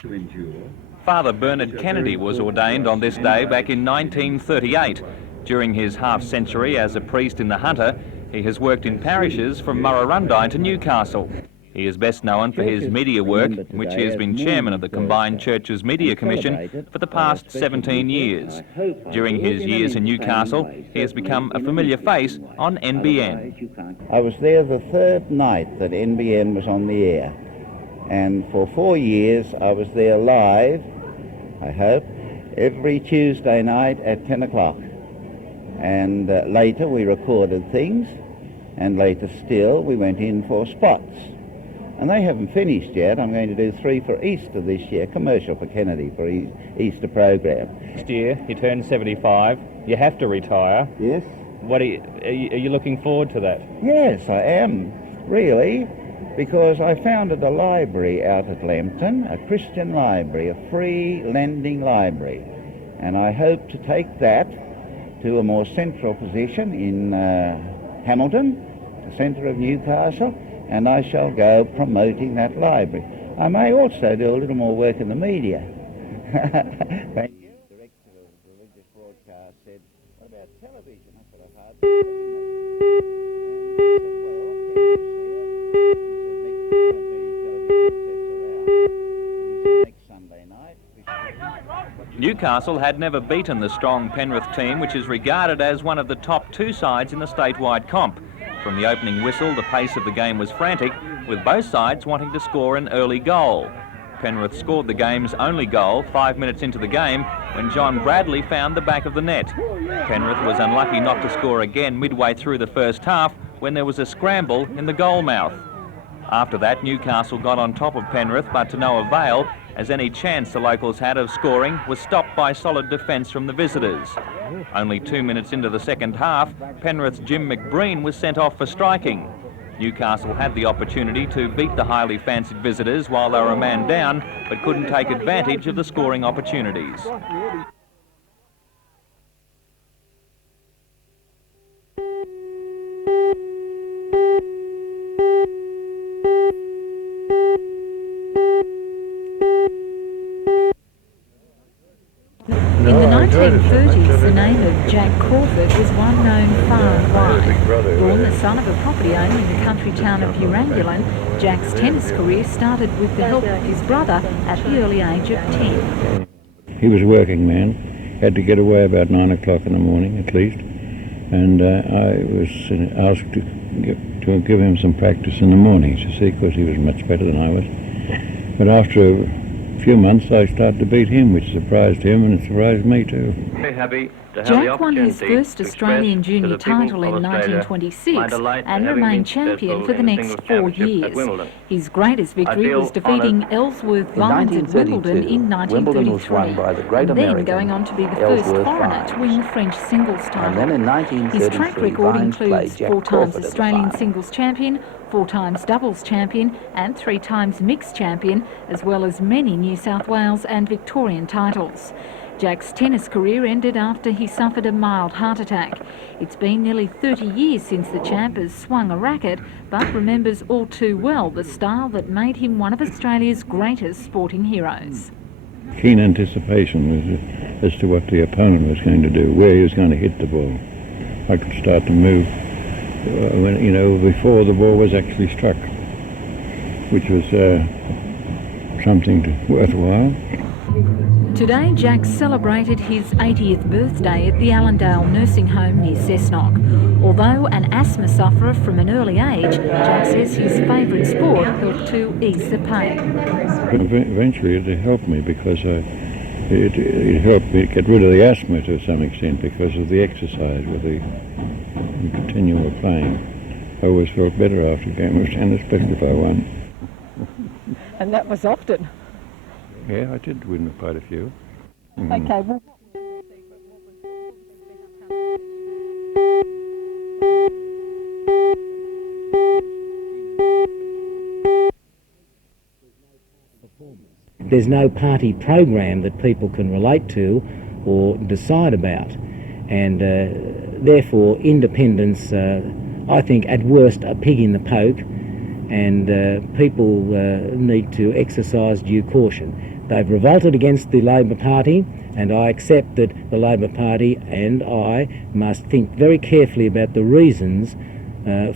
to endure. Father Bernard Kennedy was ordained on this day back in 1938. During his half-century as a priest in the Hunter, he has worked in parishes from Murrurundi to Newcastle. He is best known for his media work, in which he has been chairman of the Combined Churches Media Commission for the past 17 years. During his years in Newcastle, he has become a familiar face on NBN. I was there the third night that NBN was on the air, and for 4 years I was there live, I hope, every Tuesday night at 10 o'clock. And later we recorded things, and later still we went in for spots. And they haven't finished yet. I'm going to do 3 for Easter this year, commercial for Kennedy for Easter program. Next year he turns 75. You have to retire. Yes. What are you looking forward to that? Yes, I am, really, because I founded a library out at Lambton, a Christian library, a free lending library. And I hope to take that to a more central position in Hamilton, the centre of Newcastle, and I shall go promoting that library. I may also do a little more work in the media. Thank you. The director of the religious broadcast said, "What about television?" I said, "I've hardly seen it." And he said, "Well, can you see it?" He said, "Next Sunday night." Newcastle had never beaten the strong Penrith team, which is regarded as one of the top 2 sides in the statewide comp. From the opening whistle, the pace of the game was frantic, with both sides wanting to score an early goal. Penrith scored the game's only goal 5 minutes into the game when John Bradley found the back of the net. Penrith was unlucky not to score again midway through the first half when there was a scramble in the goal mouth. After that, Newcastle got on top of Penrith, but to no avail, as any chance the locals had of scoring was stopped by solid defence from the visitors. Only 2 minutes into the second half, Penrith's Jim McBreen was sent off for striking. Newcastle had the opportunity to beat the highly fancied visitors while they were a man down, but couldn't take advantage of the scoring opportunities. In the 1930s, the name of Jack Crawford was one known far and wide. Born the son of a property owner in the country town of Urangulan, Jack's tennis career started with the help of his brother at the early age of 10. He was a working man, had to get away about 9 o'clock in the morning at least, and I was asked to give him some practice in the mornings, you see, because he was much better than I was. But after a few months I started to beat him, which surprised him and it surprised me too. Very happy to have Jack the won his opportunity first to Australian express to junior the people title in of Australia 1926 my delight and in having remained been champion for the successful in the next singles 4 championship at years. Wimbledon. His greatest victory feel was defeating honoured. Ellsworth Vines at Wimbledon in 1933, and then going on to be the first foreigner to win the French singles title. And then in 1933, his track record Vines played includes Jack 4 times Crawford at the Australian final. singles champion, 4 times doubles champion and 3 times mixed champion, as well as many New South Wales and Victorian titles. Jack's tennis career ended after he suffered a mild heart attack. It's been nearly 30 years since the champ has swung a racket, but remembers all too well the style that made him one of Australia's greatest sporting heroes. Keen anticipation as to what the opponent was going to do, where he was going to hit the ball. I could start to move before the ball was actually struck, which was something worthwhile. Today, Jack celebrated his 80th birthday at the Allendale nursing home near Cessnock. Although an asthma sufferer from an early age, Jack says his favourite sport helped to ease the pain. But eventually it helped me because it helped me get rid of the asthma to some extent because of the exercise with the continual playing. I always felt better after a game of tennis, especially if I won. And that was often? Yeah, I did win quite a few. Okay, well... There's no party program that people can relate to or decide about, and therefore independence, I think at worst a pig in the poke, and people need to exercise due caution. They've revolted against the Labor Party, and I accept that the Labor Party and I must think very carefully about the reasons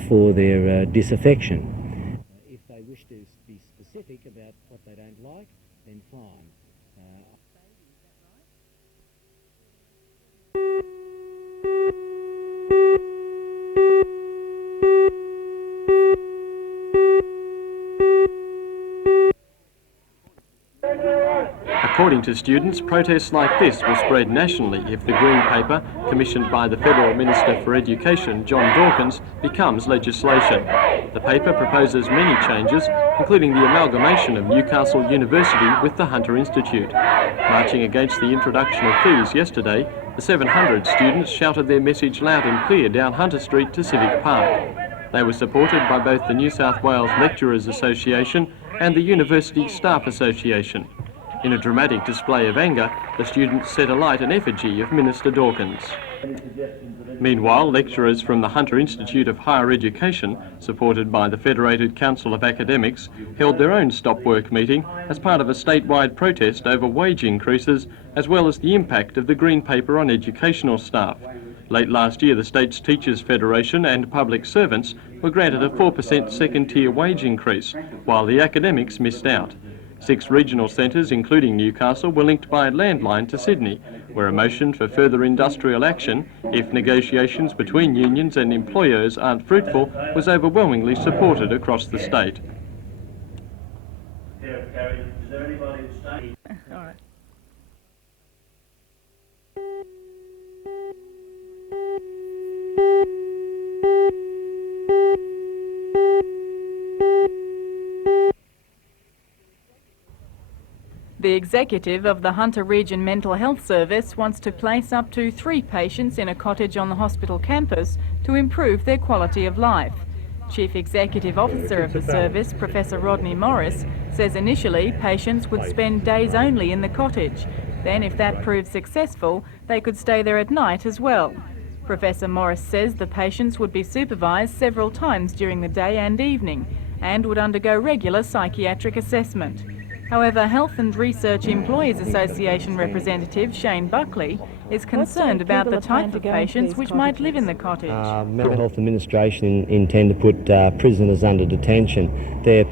for their disaffection. If they wish to be specific about what they don't like, then fine. According to students, protests like this will spread nationally if the Green Paper, commissioned by the Federal Minister for Education, John Dawkins, becomes legislation. The paper proposes many changes, including the amalgamation of Newcastle University with the Hunter Institute. Marching against the introduction of fees yesterday, the 700 students shouted their message loud and clear down Hunter Street to Civic Park. They were supported by both the New South Wales Lecturers Association and the University Staff Association. In a dramatic display of anger, the students set alight an effigy of Minister Dawkins. Meanwhile, lecturers from the Hunter Institute of Higher Education, supported by the Federated Council of Academics, held their own stop work meeting as part of a statewide protest over wage increases, as well as the impact of the Green Paper on educational staff. Late last year, the state's Teachers Federation and public servants were granted a 4% second-tier wage increase, while the academics missed out. 6 regional centres, including Newcastle, were linked by a landline to Sydney, where a motion for further industrial action, if negotiations between unions and employers aren't fruitful, was overwhelmingly supported across the state. The executive of the Hunter Region Mental Health Service wants to place up to 3 patients in a cottage on the hospital campus to improve their quality of life. Chief Executive Officer of the service, Professor Rodney Morris, says initially patients would spend days only in the cottage. Then, if that proves successful, they could stay there at night as well. Professor Morris says the patients would be supervised several times during the day and evening and would undergo regular psychiatric assessment. However, Health and Research Employees Association representative Shane Buckley is concerned about the type of patients which might live in the cottage. Mental Health Administration intend to put prisoners under detention. They're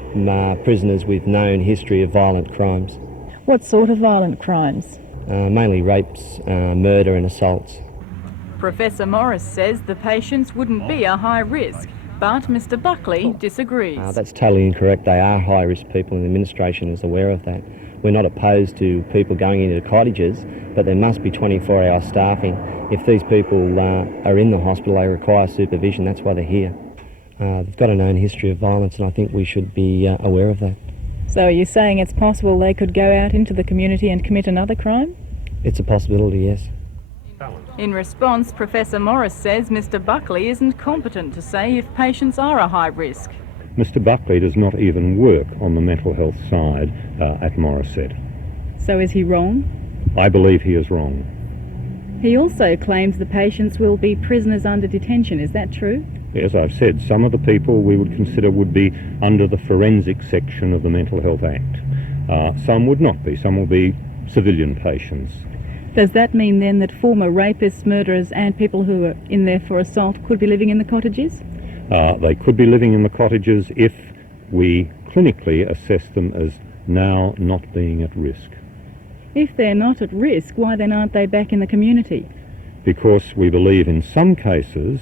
prisoners with known history of violent crimes. What sort of violent crimes? Mainly rapes, murder and assaults. Professor Morris says the patients wouldn't be a high risk, but Mr Buckley disagrees. That's totally incorrect. They are high-risk people and the administration is aware of that. We're not opposed to people going into the cottages, but there must be 24-hour staffing. If these people are in the hospital, they require supervision. That's why they're here. They've got a known history of violence and I think we should be aware of that. So are you saying it's possible they could go out into the community and commit another crime? It's a possibility, yes. In response, Professor Morris says Mr Buckley isn't competent to say if patients are a high risk. Mr Buckley does not even work on the mental health side at Morisset. So is he wrong? I believe he is wrong. He also claims the patients will be prisoners under detention. Is that true? As I've said, some of the people we would consider would be under the forensic section of the Mental Health Act. Some would not be. Some will be civilian patients. Does that mean then that former rapists, murderers and people who are in there for assault could be living in the cottages? They could be living in the cottages if we clinically assess them as now not being at risk. If they're not at risk, why then aren't they back in the community? Because we believe in some cases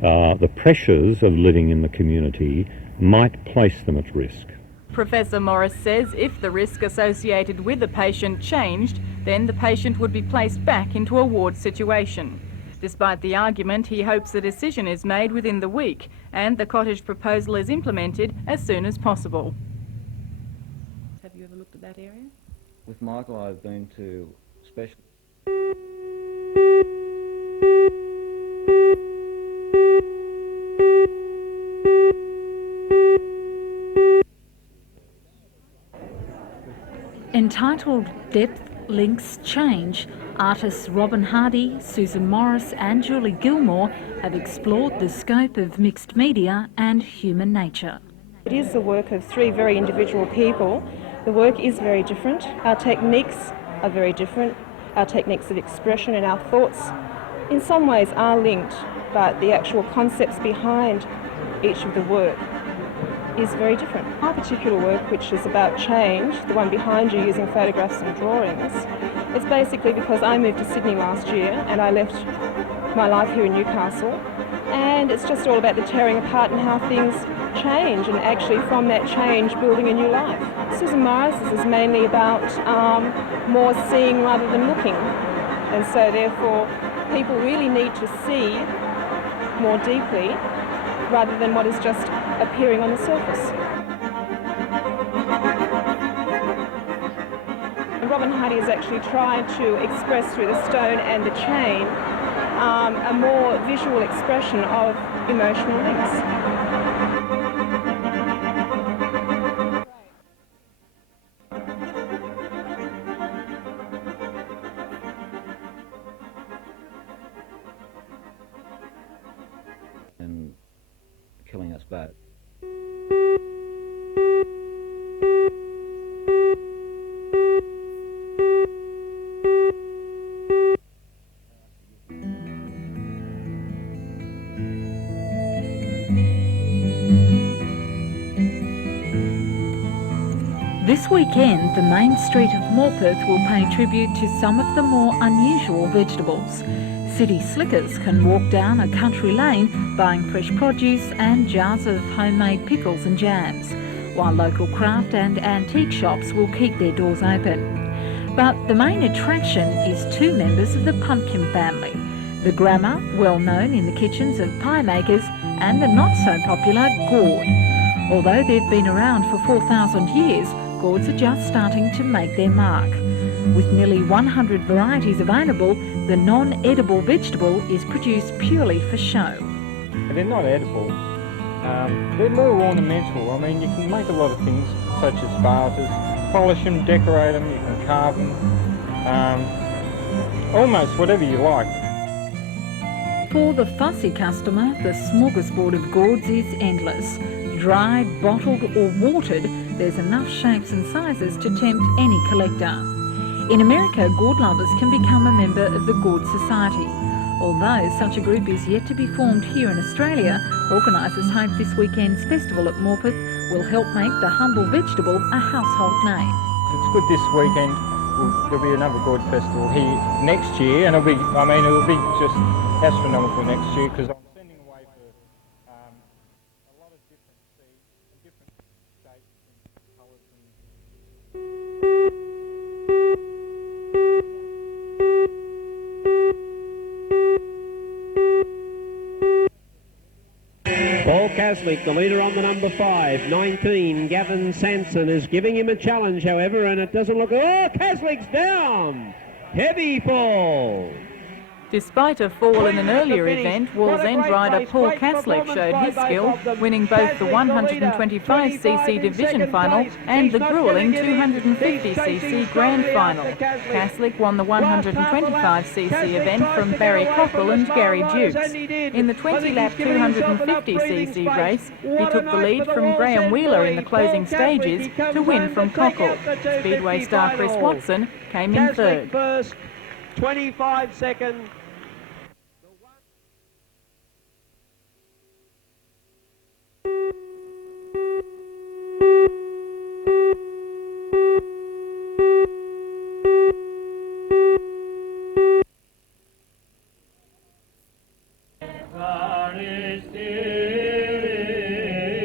the pressures of living in the community might place them at risk. Professor Morris says if the risk associated with the patient changed, then the patient would be placed back into a ward situation. Despite the argument, he hopes a decision is made within the week and the cottage proposal is implemented as soon as possible. Have you ever looked at that area? With Michael, I've been to special... Entitled Depth Links Change, artists Robin Hardy, Susan Morris and Julie Gilmore have explored the scope of mixed media and human nature. It is the work of three very individual people. The work is very different. Our techniques are very different. Our techniques of expression and our thoughts in some ways are linked, but the actual concepts behind each of the work is very different. Our particular work, which is about change, the one behind you using photographs and drawings, it's basically because I moved to Sydney last year and I left my life here in Newcastle, and it's just all about the tearing apart and how things change, and actually from that change building a new life. Susan Morris's is mainly about more seeing rather than looking, and so therefore people really need to see more deeply rather than what is just appearing on the surface. Robin Hardy has actually tried to express through the stone and the chain a more visual expression of emotional links. And killing us both. This weekend, the main street of Morpeth will pay tribute to some of the more unusual vegetables. City slickers can walk down a country lane buying fresh produce and jars of homemade pickles and jams, while local craft and antique shops will keep their doors open. But the main attraction is two members of the pumpkin family, the Grammar, well known in the kitchens of pie makers, and the not so popular gourd. Although they've been around for 4,000 years, gourds are just starting to make their mark. With nearly 100 varieties available, the non-edible vegetable is produced purely for show. They're not edible. They're more ornamental. I mean, you can make a lot of things such as vases, polish them, decorate them, you can carve them, almost whatever you like. For the fussy customer, the smorgasbord of gourds is endless. Dried, bottled or watered, there's enough shapes and sizes to tempt any collector. In America, gourd lovers can become a member of the Gourd Society. Although such a group is yet to be formed here in Australia, organisers hope this weekend's festival at Morpeth will help make the humble vegetable a household name. It's good this weekend. There'll be another gourd festival here next year, and it'll be just astronomical next year, because I'm sending away for a lot of different seeds and different shapes and colours Paul Caslick, the leader on the number 5, 19, Gavin Sanson, is giving him a challenge, however, and it doesn't look... Oh, Caslick's down! Heavy fall! Despite a fall in an earlier event, Wallsend rider Paul Caslick showed his skill, winning both the 125cc division final and the gruelling 250cc grand final. Caslick won the 125cc event from Barry Cockrell and Gary Dukes. In the 20-lap 250cc race, he took the lead from Graham Wheeler in the closing stages to win from Cockrell. Speedway star Chris Watson came in third. First, 25 seconds.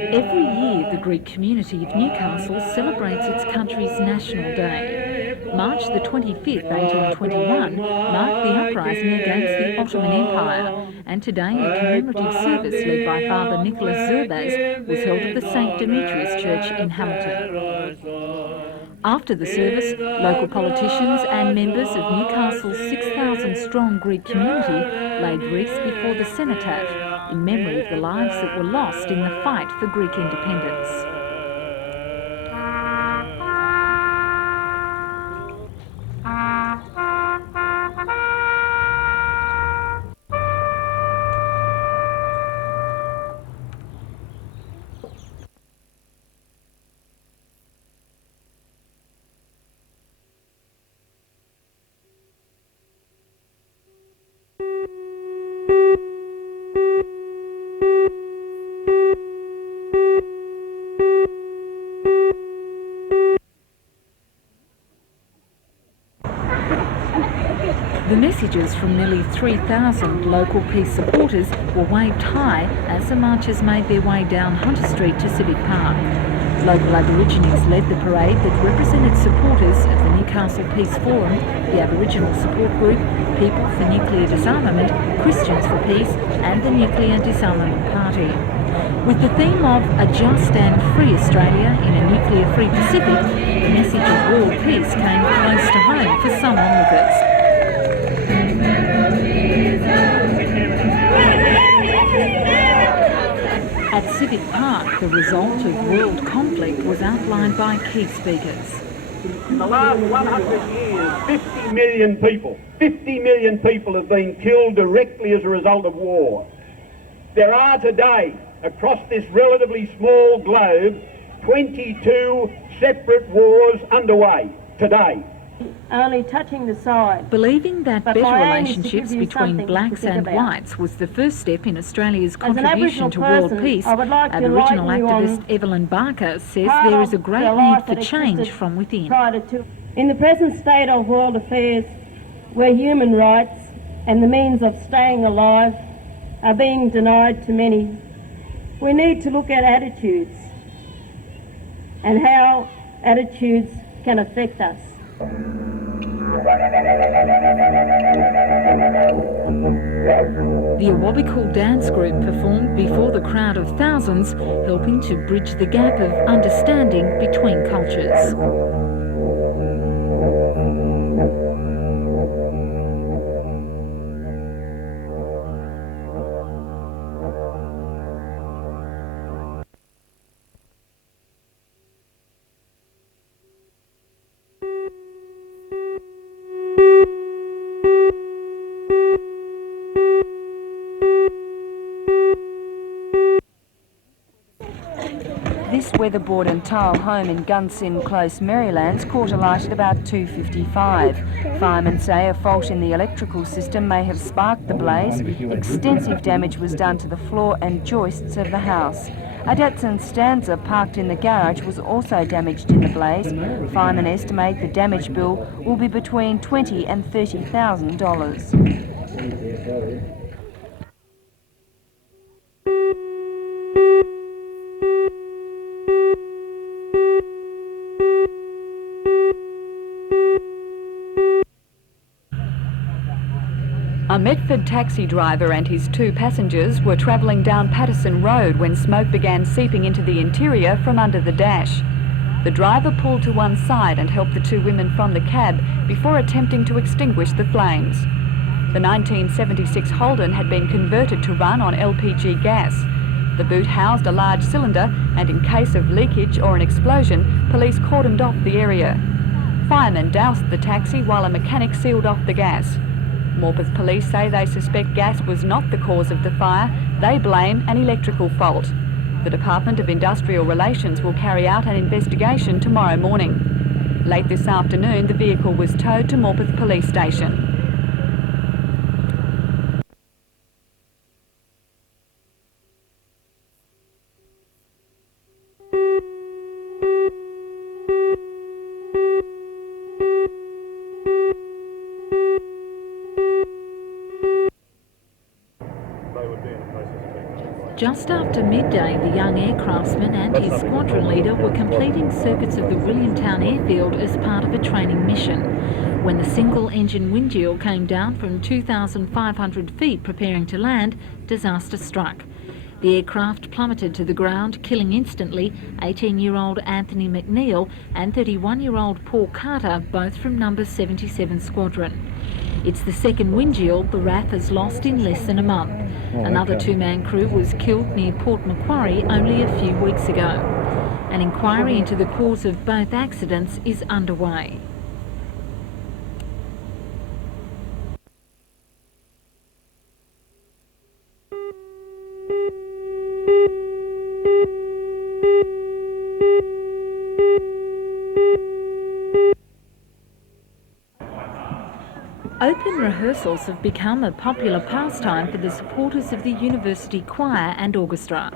Every year, the Greek community of Newcastle celebrates its country's National Day. March the 25th, 1821, marked the uprising against the Ottoman Empire, and today a commemorative service led by Father Nicholas Zurbas was held at the St Demetrius Church in Hamilton. After the service, local politicians and members of Newcastle's 6,000-strong Greek community laid wreaths before the cenotaph in memory of the lives that were lost in the fight for Greek independence. The messages from nearly 3,000 local peace supporters were waved high as the marchers made their way down Hunter Street to Civic Park. Local Aborigines led the parade that represented supporters of the Newcastle Peace Forum, the Aboriginal Support Group, People for Nuclear Disarmament, Christians for Peace and the Nuclear Disarmament Party. With the theme of a just and free Australia in a nuclear-free Pacific, the message of world peace came close to home for some onlookers. At Civic Park, the result of world conflict was outlined by key speakers. In the last 100 years, 50 million people have been killed directly as a result of war. There are today, across this relatively small globe, 22 separate wars underway today. Only touching the side. Believing that better relationships between blacks and whites was the first step in Australia's contribution to world peace, Aboriginal activist Evelyn Barker says there is a great need for change from within. In the present state of world affairs, where human rights and the means of staying alive are being denied to many, we need to look at attitudes and how attitudes can affect us. The Awabakal dance group performed before the crowd of thousands, helping to bridge the gap of understanding between cultures. This weatherboard and tile home in Gunsynd Close, Maryland's caught alight at about 2:55. Firemen say a fault in the electrical system may have sparked the blaze. Extensive damage was done to the floor and joists of the house. A Datsun Stanza parked in the garage was also damaged in the blaze. Firemen estimate the damage bill will be between $20,000 and $30,000. A Medford taxi driver and his two passengers were travelling down Patterson Road when smoke began seeping into the interior from under the dash. The driver pulled to one side and helped the two women from the cab before attempting to extinguish the flames. The 1976 Holden had been converted to run on LPG gas. The boot housed a large cylinder and in case of leakage or an explosion, police cordoned off the area. Firemen doused the taxi while a mechanic sealed off the gas. Morpeth police say they suspect gas was not the cause of the fire. They blame an electrical fault. The Department of Industrial Relations will carry out an investigation tomorrow morning. Late this afternoon, the vehicle was towed to Morpeth Police Station. Just after midday, the young aircraftsman and his squadron leader were completing circuits of the Williamtown airfield as part of a training mission. When the single-engine Windshield came down from 2,500 feet preparing to land, disaster struck. The aircraft plummeted to the ground, killing instantly 18-year-old Anthony McNeil and 31-year-old Paul Carter, both from No. 77 Squadron. It's the second Windshield the RAF has lost in less than a month. Another two-man crew was killed near Port Macquarie only a few weeks ago. An inquiry into the cause of both accidents is underway. Open rehearsals have become a popular pastime for the supporters of the university choir and orchestra.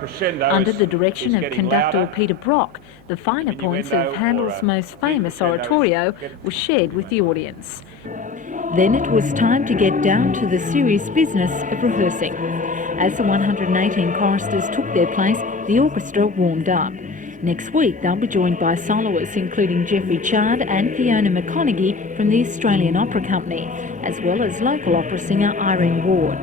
Under the direction of conductor Peter Brock, the finer points of Handel's most famous oratorio were shared with the audience. Then it was time to get down to the serious business of rehearsing. As the 118 choristers took their place, the orchestra warmed up. Next week they'll be joined by soloists including Jeffrey Chard and Fiona McConaughey from the Australian Opera Company, as well as local opera singer Irene Ward.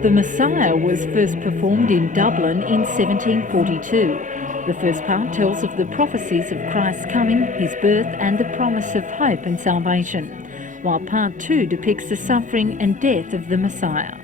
The Messiah was first performed in Dublin in 1742. The first part tells of the prophecies of Christ's coming, his birth and the promise of hope and salvation, while part 2 depicts the suffering and death of the Messiah.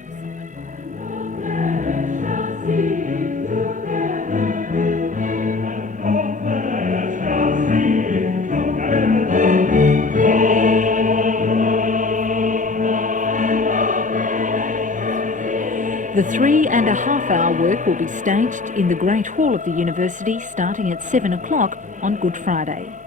The 3.5-hour work will be staged in the Great Hall of the University starting at 7 o'clock on Good Friday.